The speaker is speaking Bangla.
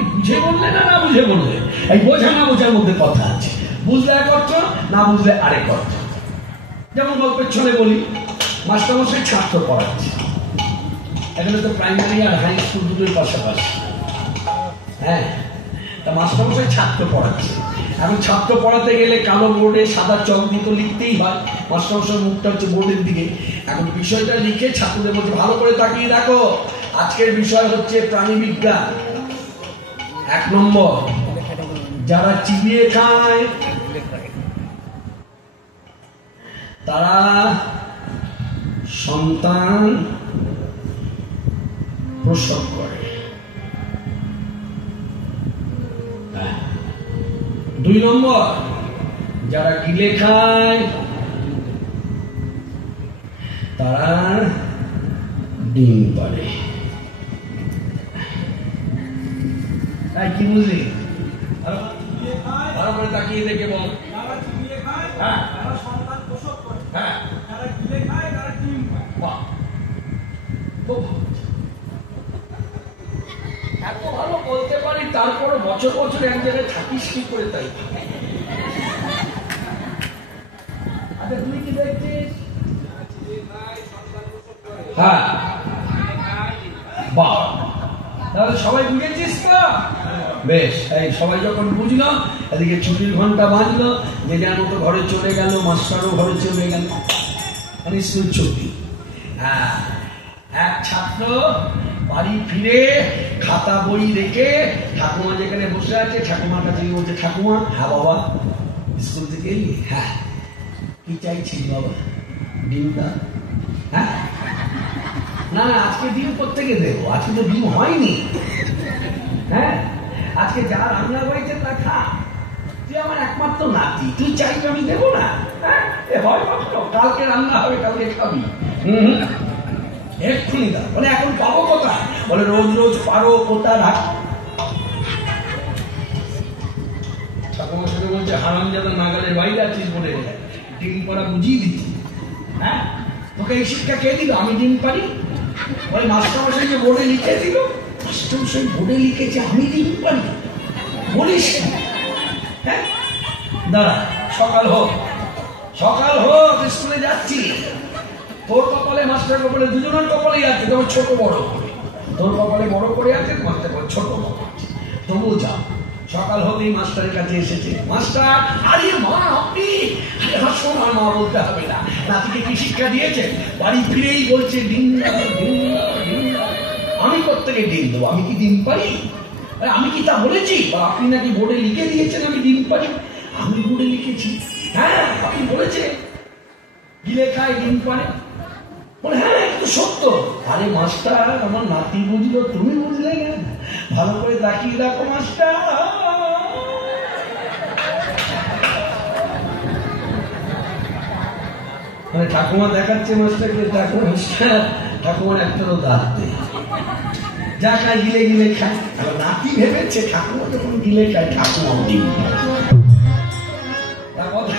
কি বুঝে বললে না বুঝে বললে? এই বোঝা না বোঝার মধ্যে কথা আছে। বুঝলে এক অর্থ, না বুঝলে আরেক অর্থ। যেমন গল্পের ছলে বলি, মাস্টারমশাই ছাত্র পড়াচ্ছে, এখানে তো প্রাইমারি আর হাই স্কুল দুটোর পাশাপাশি। হ্যাঁ, তা মাস্টারমশাই ছাত্র পড়াচ্ছে। এখন ছাত্র পড়াতে গেলে কালো বোর্ডে সাদা চক দিয়ে তো লিখতেই হয়। মাস্টারমশাই মুখটা হচ্ছে বোর্ডের দিকে। এখন বিষয়টা লিখে ছাত্রদের মধ্যে ভালো করে তাকিয়ে দেখো, আজকের বিষয় হচ্ছে প্রাণী বিজ্ঞান। 1 নম্বর, যারা চিবিয়ে খায় তারা সন্তান প্রসব করে। 2 নম্বর, যারা গিলে খায় তারা ডিম পাড়ে। তাই কি বুঝলি? ভালো করে তাকিয়ে দেখে বল। হ্যাঁ, হ্যাঁ, এত ভালো বলতে পারি, তারপরে বছর বছর এক জায়গায় থাকিস কি করে? তাই আচ্ছা, তুই কি দেখছিস? হ্যাঁ, বাহ, তাহলে সবাই বুঝেছিস তো? বেশ, এই সবাই যখন বুঝলো, এদিকে ছুটির ঘন্টা বাজলো, যে যার মতো ঘরে চলে গেল, মাস্টারও ঘরে চলে গেল, স্কুল ছুটি। হ্যাঁ, এক ছাত্র বাড়ি ফিরে খাতা বই রেখে ঠাকুমা যেখানে বসে আছে, ঠাকুমার কাছে বলছে, ঠাকুমা, হ্যাঁ বাবা স্কুল থেকে এলি? হ্যাঁ, কি চাইছিস বাবা? ডিমটা? হ্যাঁ, না আজকে ডিম কোত্থেকে দেবো, আজকে তো ডিম হয়নি। হ্যাঁ, আজকে যা রান্না হয়েছে তা খা, তুই আমার একমাত্র নাতি, তুই চাইছো আমি দেবো না? হ্যাঁ, হয় কালকে রান্না হবে, কালকে খাবি। এক্ষুনি দাও। বলে এখন পাবো কোথায়? বলে রোজ রোজ পারো কোথা রাখ। ঠাকুমার সাথে বলছে, হারামজাদা নাগালের বাইরে আছিস বলে ডিম পাড়া বুঝিয়ে দিচ্ছি। হ্যাঁ, তোকে এই শিক্ষা কে দিল? আমি ডিম পারি? বলে মাস্টারমশাই যে বোর্ডে লিখে দিল। মাস্টারমশাই বোর্ডে লিখেছে আমি ডিম পারি? বলিস? হ্যাঁ, দাঁড়া, সকাল হোক স্কুলে যাচ্ছি। তোর কপালে মাস্টার কপালে দুজনের কপালেই আছে, তবে ছোট বড় করে। তোর কপালে বড় করে আছে, মাস্টার কপালে ছোট বড় আছে। তবুও যাও। সকাল হতেই মাস্টারের কাছে এসেছে। মাস্টার, আরে মা আপনি? শোনার মা বলতে হবে না, নাতিকে কি শিক্ষা দিয়েছেন? বাড়ি ফিরেই বলছে ডিম দাও, ডিম দাও, ডিম দাও। আমি কোত্থেকে ডিম দেবো? আমি কি ডিম পারি? আমি কি তা বলেছি? বা আপনি নাকি বোর্ডে লিখে দিয়েছেন আমি ডিম পারি? আমি বোর্ডে লিখেছি। হ্যাঁ, আপনি বলেছেন গিলে খায় ডিম পারে। বলে হ্যাঁ, একটু সত্য। আরে মাস্টার, আমার নাতি বুঝলো, তুমি বুঝলে না? ভালো করে তাকিয়ে দেখো মাস্টার। মানে ঠাকুমা দেখাচ্ছে মাস্টারকে, ঠাকুমার একটারও দাঁত নেই, যা খায় গিলে গিলে খায়। আর নাতি ভেবেছে ঠাকুমা যখন গিলে খায়, ঠাকুমা ডিম পায়। তারপরে